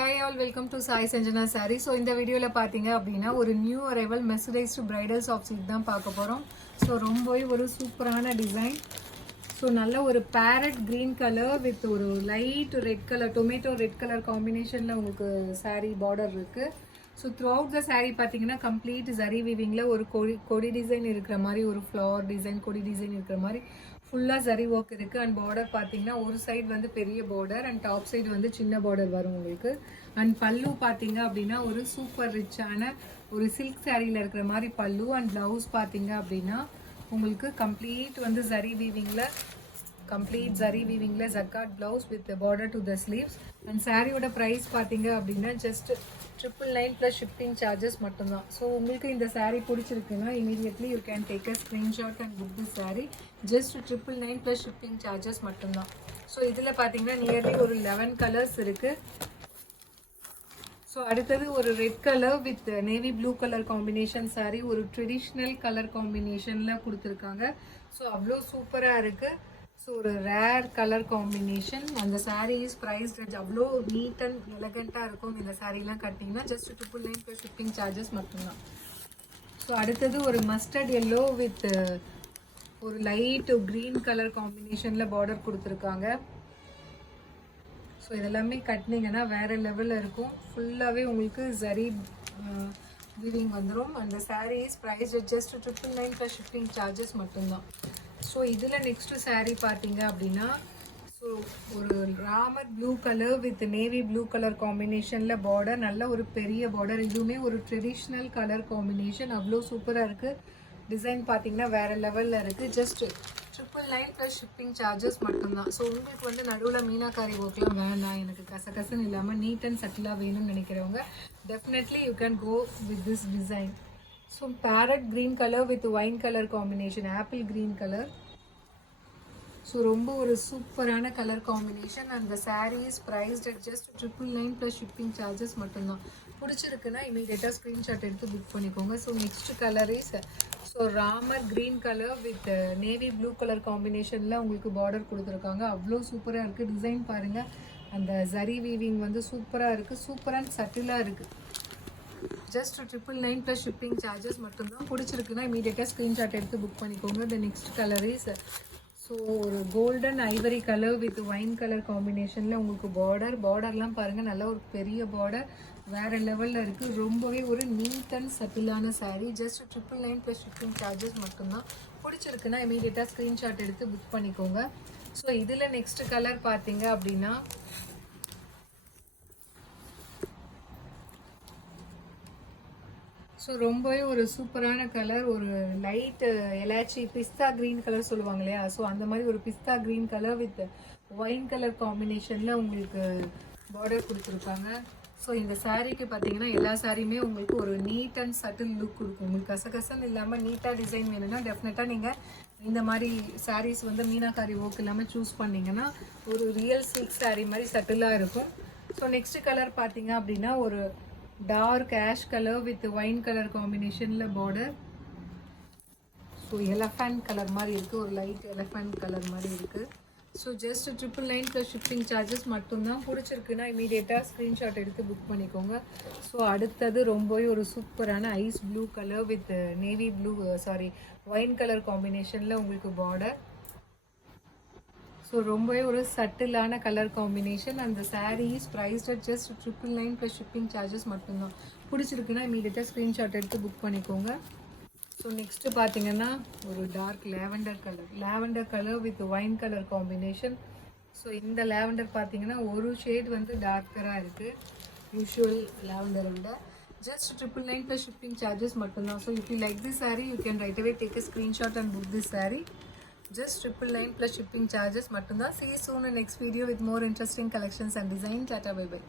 Hi all, welcome to Sai Sanjana Saree. So இந்த வீடியோல பாத்தீங்க அப்படின்னா ஒரு new arrival mercerised bridal soft silk தான் பார்க்க போறோம். ஸோ ரொம்பவே ஒரு சூப்பரான டிசைன். ஸோ நல்ல ஒரு பேரட் கிரீன் கலர் வித் ஒரு light red colour tomato red colour காம்பினேஷன்ல உங்களுக்கு saree பார்டர் இருக்கு. So through out saree பார்த்தீங்கன்னா கம்ப்ளீட் ஜரி வீவிங்ல ஒரு கொடி டிசைன் இருக்கிற மாதிரி ஒரு ஃப்ளவர் டிசைன் கொடி டிசைன் இருக்கிற மாதிரி ஃபுல்லாக ஜரி ஒர்க் இருக்குது. அண்ட் பார்டர் பார்த்தீங்கன்னா ஒரு சைடு வந்து பெரிய பார்டர் அண்ட் டாப் சைடு வந்து சின்ன பார்டர் வரும் உங்களுக்கு. அண்ட் பல்லு பார்த்தீங்க அப்படின்னா ஒரு சூப்பர் ரிச்சான ஒரு சில்க் சாரியில் இருக்கிற மாதிரி பல்லு. அண்ட் ப்ளவுஸ் பார்த்தீங்க அப்படின்னா உங்களுக்கு கம்ப்ளீட் வந்து ஜரி வீவிங்கில் jacquard blouse with border to the sleeves. And சாரியோட ப்ரைஸ் பார்த்தீங்க அப்படின்னா ஜஸ்ட் 999 ப்ளஸ் ஷிப்பிங் சார்ஜஸ் மட்டும்தான். ஸோ உங்களுக்கு இந்த saree பிடிச்சிருக்குன்னா immediately you can take a screenshot and book this saree. Just 999 plus shipping charges மட்டும்தான். ஸோ இதில் பார்த்தீங்கன்னா நியர்லி ஒரு 11 கலர்ஸ் இருக்குது. ஸோ அடுத்தது ஒரு red colour with navy blue colour combination saree, ஒரு ட்ரெடிஷ்னல் கலர் காம்பினேஷனில் கொடுத்துருக்காங்க. ஸோ அவ்வளோ சூப்பராக இருக்குது. ஸோ ஒரு ரேர் கலர் காம்பினேஷன். அந்த saree இஸ் ப்ரைஸ் ரேஞ்ச் அவ்வளோ நீட் அண்ட் எலகண்ட்டாக இருக்கும். இந்த சாரீலாம் கட்டிங்கன்னா ஜஸ்ட் 999 ப்ளஸ் ஷிப்பிங் சார்ஜஸ் மட்டும்தான். ஸோ அடுத்தது ஒரு மஸ்டர்ட் எல்லோ வித் ஒரு லைட் க்ரீன் கலர் காம்பினேஷனில் பார்டர் கொடுத்துருக்காங்க. ஸோ இதெல்லாமே கட்டினீங்கன்னா வேறு லெவலில் இருக்கும். ஃபுல்லாகவே உங்களுக்கு ஜரி வீவிங் வந்துடும். அந்த saree is price just 999 plus shipping charges மட்டும்தான். ஸோ இதில் நெக்ஸ்ட்டு saree பார்த்தீங்க அப்படின்னா ஸோ ஒரு Ramar blue colour with navy blue colour காம்பினேஷனில் பார்டர், நல்ல ஒரு பெரிய பார்டர். இதுவுமே ஒரு ட்ரெடிஷ்னல் கலர் காம்பினேஷன். அவ்வளோ சூப்பராக இருக்குது. டிசைன் பார்த்தீங்கன்னா வேறு லெவலில் இருக்குது. ஜஸ்ட் 999 ப்ளஸ் ஷிப்பிங் சார்ஜஸ் மட்டும்தான். ஸோ உங்களுக்கு வந்து நடுவில் மீனாக்காரி ஒர்க்லாம் வேண்டாம், எனக்கு கசகசன்னு இல்லாமல் நீட் அண்ட் சட்டிலாக வேணும்னு நினைக்கிறவங்க definitely you can go with this design. So parrot green colour with wine colour combination, apple green colour. So ரொம்ப ஒரு சூப்பரான கலர் காம்பினேஷன். அந்த saree is priced at just 999 plus shipping charges மட்டும்தான். பிடிச்சிருக்குன்னா இமீடியட்டாக ஸ்க்ரீன்ஷாட் எடுத்து புக் பண்ணிக்கோங்க. So next colour is so Ramar green colour with navy blue colour காம்பினேஷனில் உங்களுக்கு பார்டர் கொடுத்துருக்காங்க. அவ்வளோ சூப்பராக இருக்குது. டிசைன் பாருங்கள், அந்த ஜரி வீவிங் வந்து சூப்பராக இருக்குது. சூப்பர் அண்ட் சட்டிலாக இருக்குது. ஜஸ்ட் 999 ப்ளஸ் ஷிப்பிங் சார்ஜஸ் மட்டும்தான். பிடிச்சிருக்குன்னா இமீடியட்டாக ஸ்க்ரீன்ஷாட் எடுத்து புக் பண்ணிக்கோங்க. The next colour is so ஒரு golden ivory colour with wine colour காம்பினேஷனில் உங்களுக்கு பார்டர்லாம் பாருங்கள், நல்ல ஒரு பெரிய பார்டர் வேறு லெவலில் இருக்குது. ரொம்பவே ஒரு நீட் அண்ட் சட்டிலான saree. Just 999 plus shipping charges மட்டும்தான். பிடிச்சிருக்குன்னா இமீடியட்டாக ஸ்க்ரீன்ஷாட் எடுத்து புக் பண்ணிக்கோங்க. ஸோ இதில் நெக்ஸ்ட் கலர் பார்த்தீங்க அப்படின்னா ஸோ ரொம்பவே ஒரு சூப்பரான கலர், ஒரு light elaichi pista green colour சொல்லுவாங்க இல்லையா. ஸோ அந்த மாதிரி ஒரு pista green colour with wine colour காம்பினேஷனில் உங்களுக்கு பார்டர் கொடுத்துருக்காங்க. ஸோ இந்த சாரீக்கு பார்த்தீங்கன்னா எல்லா சாரியுமே உங்களுக்கு ஒரு நீட் அண்ட் சட்டில் லுக் கொடுக்கும். உங்களுக்கு கசகசன்னு இல்லாமல் நீட்டாக டிசைன் வேணும்னா டெஃபினட்டாக நீங்கள் இந்த மாதிரி சாரீஸ் வந்து மீனாக்காரி ஒர்க் இல்லாமல் சூஸ் பண்ணிங்கன்னா ஒரு ரியல் சில்க் சாரீ மாதிரி சட்டிலாக இருக்கும். ஸோ நெக்ஸ்ட் கலர் பார்த்தீங்க அப்படின்னா ஒரு dark ash colour with wine colour காம்பினேஷனில் பார்டர். ஸோ எலஃபண்ட் கலர் மாதிரி இருக்குது, ஒரு லைட் எலஃபண்ட் கலர் மாதிரி இருக்குது. So just 999 plus shipping charges மட்டும்தான். பிடிச்சிருக்குன்னா இமீடியட்டாக ஸ்க்ரீன்ஷாட் எடுத்து புக் பண்ணிக்கோங்க. ஸோ அடுத்தது ரொம்பவே ஒரு சூப்பரான ice blue colour with navy blue wine colour காம்பினேஷனில் உங்களுக்கு பார்டர். ஸோ ரொம்பவே ஒரு சட்டிலான கலர் காம்பினேஷன். அந்த saree is priced at just 999 plus shipping charges மட்டும்தான். பிடிச்சிருக்குன்னா இமீடியட்டாக ஸ்க்ரீன்ஷாட் எடுத்து புக் பண்ணிக்கோங்க. ஸோ நெக்ஸ்ட்டு பார்த்தீங்கன்னா ஒரு dark lavender colour with wine colour combination. So இந்த லேவெண்டர் பார்த்தீங்கன்னா ஒரு ஷேட் வந்து டார்க்கராக இருக்குது யூஷுவல் லேவெண்டரை விட. ஜஸ்ட் 999 ப்ளஸ் ஷிப்பிங் சார்ஜஸ் மட்டும்தான். So if you like this saree you can right away take a screenshot and book this saree. Just 999 plus shipping charges mattumda. See you soon in next video with more interesting collections and design. Tata, bye bye.